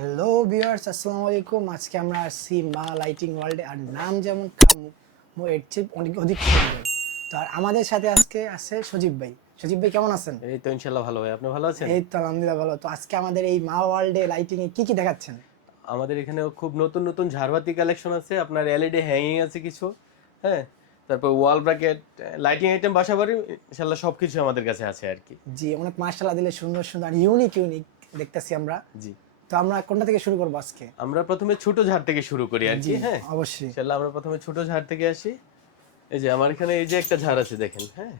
Hello viewers আসসালামু আলাইকুম। আজকে আমরা আসছি মা লাইটিং ওয়ার্ল্ডে আর নাম যেমন কামু মো এর চেয়ে অনেক অধিক সুন্দর। তো আর আমাদের সাথে আজকে আছে সজীব ভাই। সজীব ভাই কেমন আছেন? এই তো ইনশাল্লাহ ভালো ভাই। আপনি ভালো আছেন? এই তো আলহামদুলিল্লাহ ভালো। তো আজকে আমাদের এই মা ওয়ার্ল্ডে লাইটিং এ কি কি দেখাচ্ছেন? আমাদের এখানে খুব নতুন নতুন ঝাড়বাতি কালেকশন আছে। আপনার এলইডি হ্যাঙ্গিং আছে কিছু হ্যাঁ? তারপর ওয়াল ব্র্যাকেট লাইটিং আইটেম বাসাবাড়ি ইনশাল্লাহ সব কিছু আমাদের কাছে আছে আর কি। জি অনেক মার্শাল্লাহ দিলে সুন্দর সুন্দর আর ইউনিক ইউনিক দেখতেছি আমরা। জি। তো আমরা কোনটা থেকে শুরু করব আজকে? আমরা প্রথমে ছোট ঝাড় থেকে শুরু করি আর কি হ্যাঁ। অবশ্যই। ইনশাল্লাহ আমরা প্রথমে ছোট ঝাড় থেকে আসি। এই যে আমার এখানে এই যে একটা ঝাড় আছে দেখেন হ্যাঁ।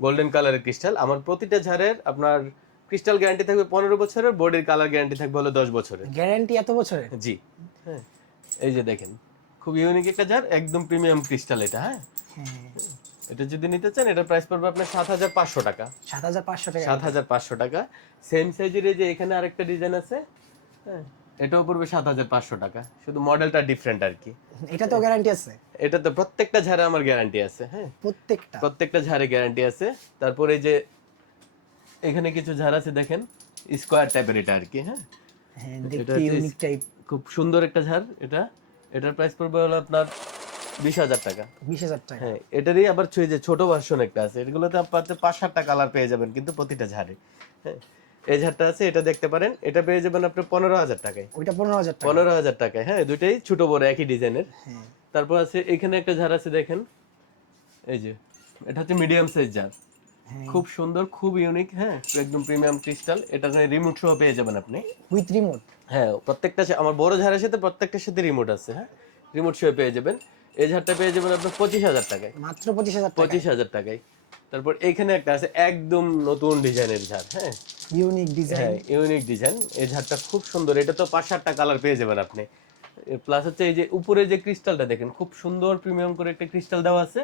গোল্ডেন কালারের ক্রিস্টাল আমার প্রতিটা ঝাড়ের আপনার ক্রিস্টাল গ্যারান্টি থাকবে পনেরো বছরের বোর্ডের কালার গ্যারান্টি থাকবে হলো দশ বছরের। গ্যারান্টি এত বছরের? জি হ্যাঁ। এই যে দেখেন খুব ইউনিক একটা ঝাড় একদম প্রিমিয়াম ক্রিস্টাল এটা হ্যাঁ। হ্যাঁ। এটা যদি নিতে চান এটা প্রাইস পড়বে আপনার সাত হাজার পাঁচশো টাকা। সাত হাজার পাঁচশো টাকা। সাত হাজার পাঁচশো টাকা। সেম সাইজের এই যে এখানে আরেকটা ডিজাইন আছে। এটাও পড়বে সাত হাজার পাঁচশো টাকা। শুধু মডেলটা ডিফারেন্ট আর কি। এটা তো গ্যারান্টি আছে। এটা তো প্রত্যেকটা ঝাড়ে আমার গ্যারান্টি আছে হ্যাঁ। প্রত্যেকটা? প্রত্যেকটা ঝাড়ে গ্যারান্টি আছে। তারপরে এই যে এখানে কিছু ঝাড় আছে দেখেন স্কোয়ার টাইপের এটা আর কি হ্যাঁ। হ্যাঁ দেখতে ইউনিক টাইপ খুব সুন্দর একটা ঝাড় এটা। এটার প্রাইস পড়বে হলো আপনার বিশ হাজার টাকা। বিশ হাজার টাকা। হ্যাঁ এটারই আবার যে ছোট ভার্সন একটা আছে। এগুলোতে আপনার পাঁচ সাতটা কালার পেয়ে যাবেন কিন্তু প্রতিটা ঝাড়ে। হ্যাঁ এই ঝাড়টা আছে এটা দেখতে পারেন। এটা পেয়ে যাবেন আপনি পনেরো হাজার টাকায়। ওইটা পনেরো হাজার পনেরো হাজার টাকায় হ্যাঁ দুইটাই ছোট বড় একই ডিজাইনের। হ্যাঁ। তারপর আছে এখানে একটা ঝাড় আছে দেখেন। এই যে এটা হচ্ছে মিডিয়াম সাইজ ঝাড়। হ্যাঁ। খুব সুন্দর খুব ইউনিক হ্যাঁ একদম প্রিমিয়াম ক্রিস্টাল এটা রিমোট সহ পেয়ে যাবেন আপনি। উইথ রিমোট হ্যাঁ প্রত্যেকটা আমার বড় ঝাড়ের সাথে প্রত্যেকটার সাথে রিমোট আছে হ্যাঁ। রিমোট সহ পেয়ে যাবেন। এই ঝাড়টা পেয়ে যাবেন আপনার পঁচিশ হাজার টাকায়। মাত্র পঁচিশ হাজার পঁচিশ হাজার টাকায়। তারপর এইখানে একটা আছে একদম নতুন ডিজাইনের ঝাড় হ্যাঁ? Unique design. হ্যাঁ ইউনিক ডিজাইন। এই ঝাড়টা খুব সুন্দর এটা তো পাঁচ সাতটা কালার পেয়ে যাবেন আপনি। প্লাস হচ্ছে এই যে উপরে যে ক্রিস্টালটা দেখেন খুব সুন্দর প্রিমিয়াম করে একটা ক্রিস্টাল দেওয়া আছে।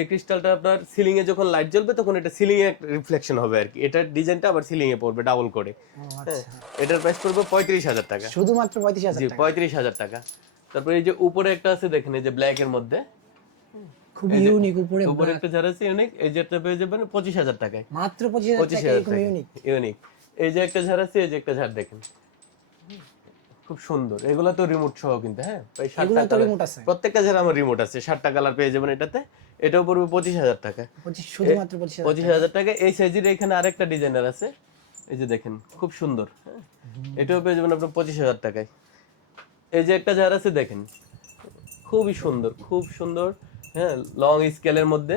এই ক্রিস্টালটা আপনার সিলিং এ যখন লাইট জ্বলবে তখন এটা সিলিং এ রিফ্লেকশন হবে আর কি। এটার ডিজাইনটা আবার সিলিং এ পড়বে ডাবল করে। হ্যাঁ এটার প্রাইস পড়বে পঁয়ত্রিশ হাজার টাকা। শুধুমাত্র পঁয়ত্রিশ হাজার পঁয়ত্রিশ হাজার টাকা। তারপর এই যে উপরে একটা আছে দেখেন এই যে ব্ল্যাক এর মধ্যে। খুব ইউনিক উপরে উপরে একটা ঝাড় আছে ইউনিক এই যেটা পেয়ে যাবেন পঁচিশ হাজার টাকায়। মাত্র পঁচিশ হাজার টাকা এরকম ইউনিক ইউনিক এই যে একটা ঝাড় আছে এই যে একটা ঝাড় দেখেন। খুব সুন্দর। এগুলো তো রিমোট সহ কিন্তু হ্যাঁ? প্রায় ষাটটা কালার প্রত্যেকটা ঝাড় আমার রিমোট আছে। ষাটটা কালার পেয়ে যাবেন এটাতে। এটাও পড়বে পঁচিশ হাজার টাকা। শুধুমাত্র পঁচিশ হাজার টাকা। এই সাইজের এখানে আরেকটা ডিজাইনার আছে। এই যে দেখেন খুব সুন্দর হ্যাঁ? এটাও পেয়ে যাবেন আপনার পঁচিশ হাজার টাকায়। এই যে একটা ঝাড় আছে দেখেন। খুবই সুন্দর খুব সুন্দর। হ্যাঁ লং স্কেলের মধ্যে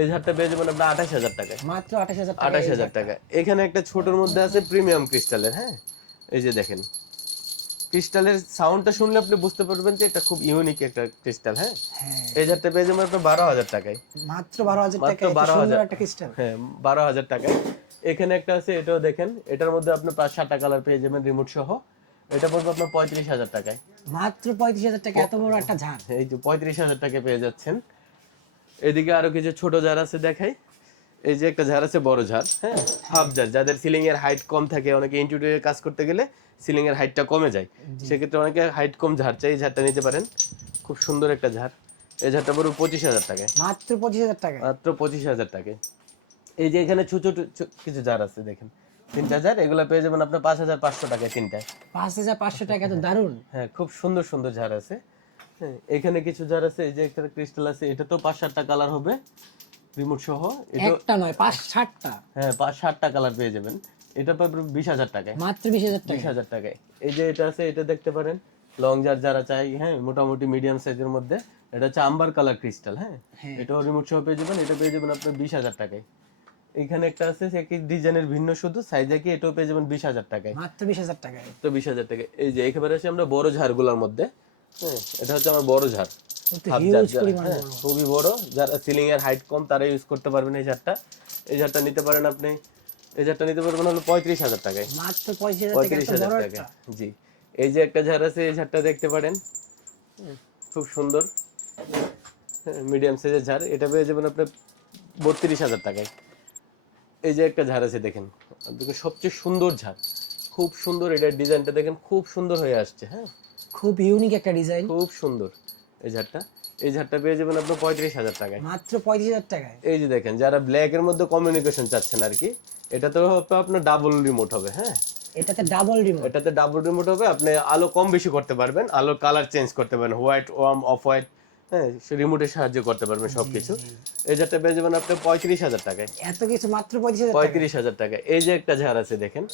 এই ঝাড়টা পেয়ে যাবেন আপনার আঠাশ হাজার টাকায়। মাত্র আঠাশ হাজার টাকা আঠাশ হাজার টাকা এখানে একটা ছোটর মধ্যে আছে প্রিমিয়াম ক্রিস্টালের হ্যাঁ? এই যে দেখেন। ক্রিস্টালের সাউন্ডটা শুনলে আপনি বুঝতে পারবেন যে এটা খুব ইউনিক একটা ক্রিস্টাল হ্যাঁ? হ্যাঁ। এই ঝাড়টা পেয়ে যাবেন আপনার বারো হাজার টাকায়। মাত্র বারো হাজার টাকা মাত্র বারো হাজার। একটা ক্রিস্টাল হ্যাঁ বারো হাজার টাকায়। এখানে একটা আছে এটাও দেখেন। এটার মধ্যে আপনি পাঁচ সাতটা কালার পেয়ে যাবেন রিমোট সহ। এটা পড়বে আপনার পঁয়ত্রিশ হাজার টাকায়। মাত্র পঁয়ত্রিশ হাজার টাকা এত বড় একটা ঝাড় এই যে পঁয়ত্রিশ হাজার টাকা পেয়ে যাচ্ছেন। এদিকে আরও কিছু ছোট ঝাড় আছে দেখাই। এই যে একটা ঝাড় আছে বড় ঝাড় হ্যাঁ? হাফ ঝাড় যাদের সিলিং এর হাইট কম থাকে অনেকে ইন্টেরিয়র কাজ করতে গেলে সিলিং এর হাইটটা কমে যায়। সেক্ষেত্রে অনেকে হাইট কম ঝাড় চাই এই ঝাড়টা নিতে পারেন। খুব সুন্দর একটা ঝাড়। এই ঝাড়টা পড়বে পঁচিশ হাজার টাকায়। মাত্র পঁচিশ হাজার টাকা মাত্র পঁচিশ হাজার টাকায়। এই যে এখানে ছোট ছোট কিছু ঝাড় আছে দেখেন। তিনটা এগুলো পেয়ে যাবেন আপনার পাঁচ হাজার পাঁচশো টাকায় তিনটায়। পাঁচ হাজার পাঁচশো টাকা তো দারুণ। হ্যাঁ খুব সুন্দর সুন্দর ঝাড় আছে। হ্যাঁ এখানে কিছু ঝাড় আছে এই যে একটা ক্রিস্টাল আছে এটা তো পাঁচ সাতটা কালার হবে রিমোট সহ। এটা একটা নয় পাঁচ ষাটটা হ্যাঁ পাঁচ সাতটা কালার পেয়ে যাবেন। এটা পাবে বিশ হাজার টাকায়। মাত্র বিশ হাজার বিশ টাকা হাজার টাকায়। এই যে এটা আছে এটা দেখতে পারেন। লং জার যারা চাই হ্যাঁ মোটামুটি মিডিয়াম সাইজের মধ্যে এটা হচ্ছে আম্বার কালার ক্রিস্টাল হ্যাঁ। হ্যাঁ। এটাও রিমোট সহ পেয়ে যাবেন এটা পেয়ে যাবেন আপনার বিশ হাজার টাকায়। এখানে একটা আছে সে একই ডিজাইনের ভিন্ন শুধু? সাইজ একই এটাও পেয়ে যাবেন বিশ হাজার টাকায়? মাত্র বিশ হাজার টাকায়। তো বিশ হাজার টাকা এই যে একেবারে আসি আমরা বড় ঝাড়গুলোর মধ্যে। হ্যাঁ এটা হচ্ছে আমার বড় ঝাড়। হ্যাঁ। খুবই বড়। যারা সিলিং এর হাইট কম তারা ইউজ করতে পারবেন এই ঝাড়টা। এই ঝাড়টা নিতে পারেন আপনি এই ঝাড়টা নিতে পারবেন হলো পঁয়ত্রিশ হাজার টাকায়। মাত্র পঁয়ত্রিশ হাজার টাকা জি। এই যে একটা ঝাড় আছে এই ঝাড়টা দেখতে পারেন। খুব সুন্দর। মিডিয়াম সাইজের ঝাড়। এটা পেয়ে যাবেন আপনার বত্রিশ হাজার টাকায়। এই যে একটা ঝাড় আছে দেখেন। দেখুন সবচেয়ে সুন্দর ঝাড়। খুব সুন্দর এটার ডিজাইনটা দেখেন খুব সুন্দর হয়ে আসছে হ্যাঁ? খুব ইউনিক একটা ডিজাইন খুব সুন্দর এই ঝাড়টা। এই ঝাড়টা পেয়ে যাবেন আপনার পঁয়ত্রিশ হাজার টাকায়। মাত্র পঁয়ত্রিশ হাজার টাকায়। এই যে দেখেন যারা ব্ল্যাক এর মধ্যে কমিউনিকেশন চাচ্ছেন আর কি এটা তো আপনার ডাবল রিমোট হবে হ্যাঁ? এটাতে ডাবল রিমোট এটাতে ডাবল রিমোট হবে আপনি আলো কম বেশি করতে পারবেন আলোর কালার চেঞ্জ করতে পারবেন হোয়াইট ওয়ার্ম অফ হোয়াইট হ্যাঁ রিমোটের সাহায্য করতে পারবেন সবকিছু। এই ঝাড়টা পেয়ে যাবেন আপনি পঁয়ত্রিশ হাজার টাকায়। এত কিছু মাত্র পঁয়ত্রিশ হাজার টাকা। পঁয়ত্রিশ হাজার টাকায়। এই যে একটা ঝাড় আছে দেখেন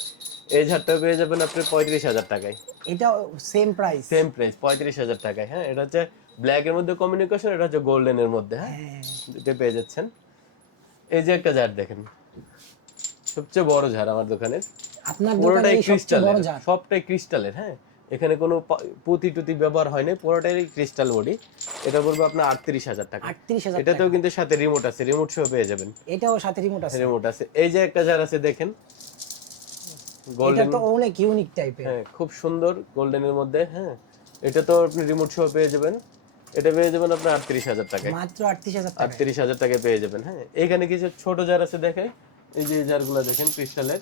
এই ঝাড়টা পেয়ে যাবেন আপনি পঁয়ত্রিশ হাজার টাকায়। এটাও সেম প্রাইস সেম প্রাইস পঁয়ত্রিশ হাজার টাকায় হ্যাঁ? এটা হচ্ছে ব্ল্যাক এর মধ্যে কমিউনিকেশন এটা হচ্ছে গোল্ডেন এর মধ্যে হ্যাঁ? হ্যাঁ। এটা পেয়ে যাচ্ছেন। এই যে একটা ঝাড় দেখেন সবচেয়ে বড় ঝাড় আমার দোকানের। আপনার দোকানে সবচেয়ে বড় জার সবটাই ক্রিস্টালের হ্যাঁ? এখানে কোনো পুঁতি টুতি ব্যবহার হয় না পুরোটাই ক্রিস্টাল বডি এটা পড়বে আপনার আটত্রিশ হাজার টাকা। আটত্রিশ হাজার এটাতেও কিন্তু সাথে রিমোট আছে রিমোট সহ পেয়ে যাবেন। এটাও সাথে রিমোট আছে। রিমোট আছে। এই যে একটা ঝাড় আছে দেখেন। এটা গোল্ডেন তো অনেক ইউনিক টাইপের হ্যাঁ খুব সুন্দর গোল্ডেনের মধ্যে হ্যাঁ। এটা তো আপনি রিমোট সহ পেয়ে যাবেন। এটা পেয়ে যাবেন আপনার আটত্রিশ হাজার টাকায়। মাত্র আটত্রিশ হাজার টাকা আটত্রিশ হাজার টাকায় পেয়ে যাবেন হ্যাঁ। এখানে কিছু ছোট জার আছে দেখে এই যে জারগুলো দেখেন ক্রিস্টালের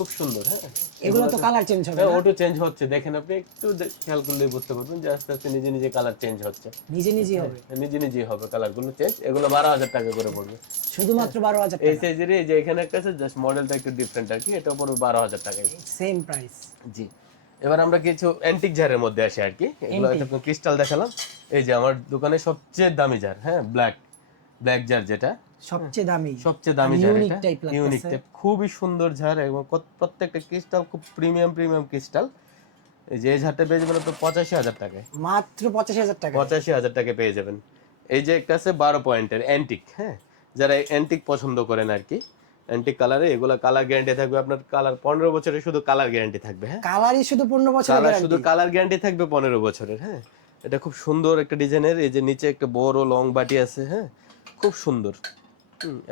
খুব সুন্দর হ্যাঁ? এগুলো তো কালার চেঞ্জ হবে হ্যাঁ না? চেঞ্জ হচ্ছে। দেখেন আপনি একটু খেয়াল করলেই বুঝতে পারবেন যে আস্তে আস্তে নিজে নিজে কালার চেঞ্জ হচ্ছে। নিজে নিজেই হবে? নিজে নিজেই হবে কালারগুলো চেঞ্জ এগুলো বারো হাজার টাকা করে পড়বে। শুধুমাত্র বারো হাজার এই সাইজের এই যে এখানে একটা আছে জাস্ট মডেলটা একটু ডিফারেন্ট আর কি এটা পড়বে বারো হাজার টাকায় সেম প্রাইস জি। এবার আমরা কিছু অ্যান্টিক জারের মধ্যে আসি আর কি। এগুলো ক্রিস্টাল দেখালাম। এই যে আমার দোকানে সবচেয়ে দামি জার হ্যাঁ ব্ল্যাক ব্ল্যাক জার যেটা। সবচেয়ে দামি সবচেয়ে দামি type লাগতেছে। ইউনিক টাইপ খুবই সুন্দর ঝাড় এবং প্রত্যেকটা ক্রিস্টাল খুব প্রিমিয়াম প্রিমিয়াম ক্রিস্টাল যে ঝাড়টা পেয়ে যাবেন আপনি পঁচাশি হাজার টাকায়। মাত্র পঁচাশি হাজার টাকা পঁচাশি হাজার টাকা পেয়ে যাবেন। এই যে একটা আছে বারো পয়েন্টের অ্যান্টিক হ্যাঁ? যারা অ্যান্টিক পছন্দ করেন আর কি অ্যান্টিক কালারে এগুলো কালার গ্যারান্টি থাকবে আপনার কালার পনেরো বছরের শুধু কালার গ্যারান্টি থাকবে হ্যাঁ? কালারই শুধু পনেরো বছর কালার শুধু কালার গ্যারান্টি থাকবে পনেরো বছরের হ্যাঁ? এটা খুব সুন্দর একটা ডিজাইনের এই যে নিচে একটা বড় লং বাটি আছে হ্যাঁ? খুব সুন্দর।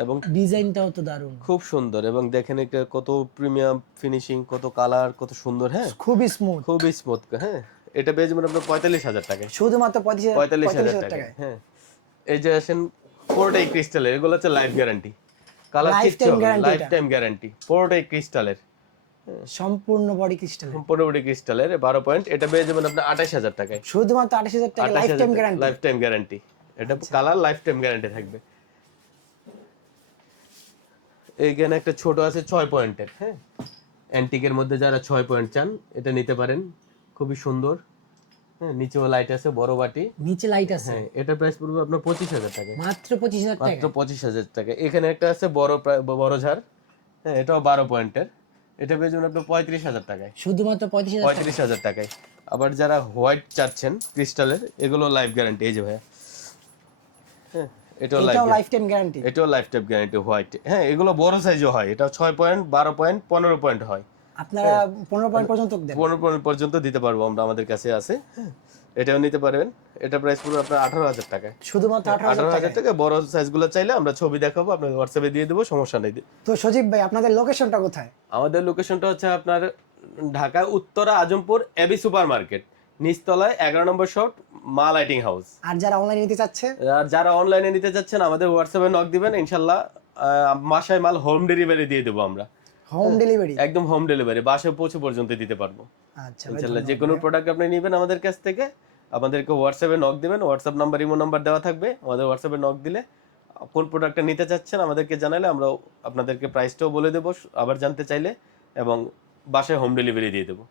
এবং ডিজাইনটাও তো দারুণ। খুব সুন্দর এবং দেখেন এটা কত প্রিমিয়াম ফিনিশিং কত কালার কত সুন্দর হ্যাঁ? খুবই স্মুথ খুবই স্মুথ হ্যাঁ? এটা পেয়ে যাবেন আপনার পঁয়তাল্লিশ হাজার টাকায়। শুধুমাত্র পঁয়তাল্লিশ হাজার টাকায় হ্যাঁ। এই যে আসেন পুরোটাই ক্রিস্টালের এগুলো হচ্ছে life guarantee colour lifetime guarantee পুরোটাই ক্রিস্টালের সম্পূর্ণ বডি ক্রিস্টাল পুরোপুরি ক্রিস্টালের বারো পয়েন্ট এটা পেয়ে যাবেন আপনার আঠাশ হাজার টাকায়। শুধুমাত্র আঠাশ হাজার টাকা lifetime guarantee lifetime guarantee এটা কালার লাইফ টাইম গ্যারান্টি থাকবে। এইখানে একটা ছোট আছে ছয় পয়েন্টের হ্যাঁ? অ্যান্টিকের মধ্যে যারা ছয় পয়েন্ট চান এটা নিতে পারেন। খুবই সুন্দর। হ্যাঁ নিচেও লাইট আছে বড় বাটি। নিচে লাইট আছে। হ্যাঁ এটা প্রাইস পড়বে আপনার পঁচিশ হাজার টাকা। মাত্র পঁচিশ হাজার টাকা। মাত্র পঁচিশ হাজার টাকা। এখানে একটা আছে বড় প্রায়- বড় ঝাড়। হ্যাঁ এটাও বারো পয়েন্টের। এটা পেয়ে যাবেন আপনার পঁয়ত্রিশ হাজার টাকায়। শুধুমাত্র পঁয়ত্রিশ হাজার পঁয়ত্রিশ হাজার টাকায়। আবার যারা হোয়াইট চাচ্ছেন ক্রিস্টালের এগুলো লাইফ গ্যারান্টি এই যে ভাইয়া। হ্যাঁ এটাও লাইফ টাইম গ্যারান্টি এটাও লাইফ টাইম গ্যারান্টি হোয়াইট হ্যাঁ এগুলো বড় সাইজও হয়। এটা ছয় পয়েন্ট বারো পয়েন্ট পনেরো পয়েন্ট হয়। আপনারা পনেরো পয়েন্ট পর্যন্ত পনেরো পয়েন্ট পর্যন্ত দিতে পারব আমরা আমাদের কাছে আছে। হ্যাঁ এটাও নিতে পারবেন। এটা প্রাইস পড়বে আপনার আঠারো হাজার টাকায়। শুধুমাত্র আঠারো হাজার টাকা টাকা বড় সাইজগুলো চাইলে আমরা ছবি দেখাবো আপনার হোয়াটসঅ্যাপে দিয়ে দেবো সমস্যা নেই। তো সজীব ভাই আপনাদের লোকেশনটা কোথায়? আমাদের লোকেশনটা হচ্ছে আপনার Dhaka Uttara Azampur A B super market নিচতলায় এগারো নম্বর শপ মা লাইটিং হাউস আর যারা অনলাইনে নিতে চাচ্ছে? যারা অনলাইনে নিতে চাচ্ছেন আমাদের হোয়াটসঅ্যাপে নক দিবেন ইনশাল্লাহ। বাসায় মাল হোম ডেলিভারি দিয়ে দেবো আমরা। হোম ডেলিভারি একদম হোম ডেলিভারি বাসায় পৌঁছে পর্যন্ত দিতে পারব। আচ্ছা ইনশাল্লাহ যে কোনো প্রোডাক্ট আপনি নেবেন আমাদের কাছ থেকে আমাদেরকে হোয়াটসঅ্যাপে নক দিবেন। হোয়াটসঅ্যাপ নাম্বার ইমো নাম্বার দেওয়া থাকবে। আমাদের হোয়াটসঅ্যাপে নক দিলে কোন প্রোডাক্টটা নিতে চাচ্ছেন আমাদেরকে জানালে আমরা আপনাদেরকে প্রাইসটাও বলে দেবো আবার জানতে চাইলে এবং বাসায় হোম ডেলিভারি দিয়ে দেবো।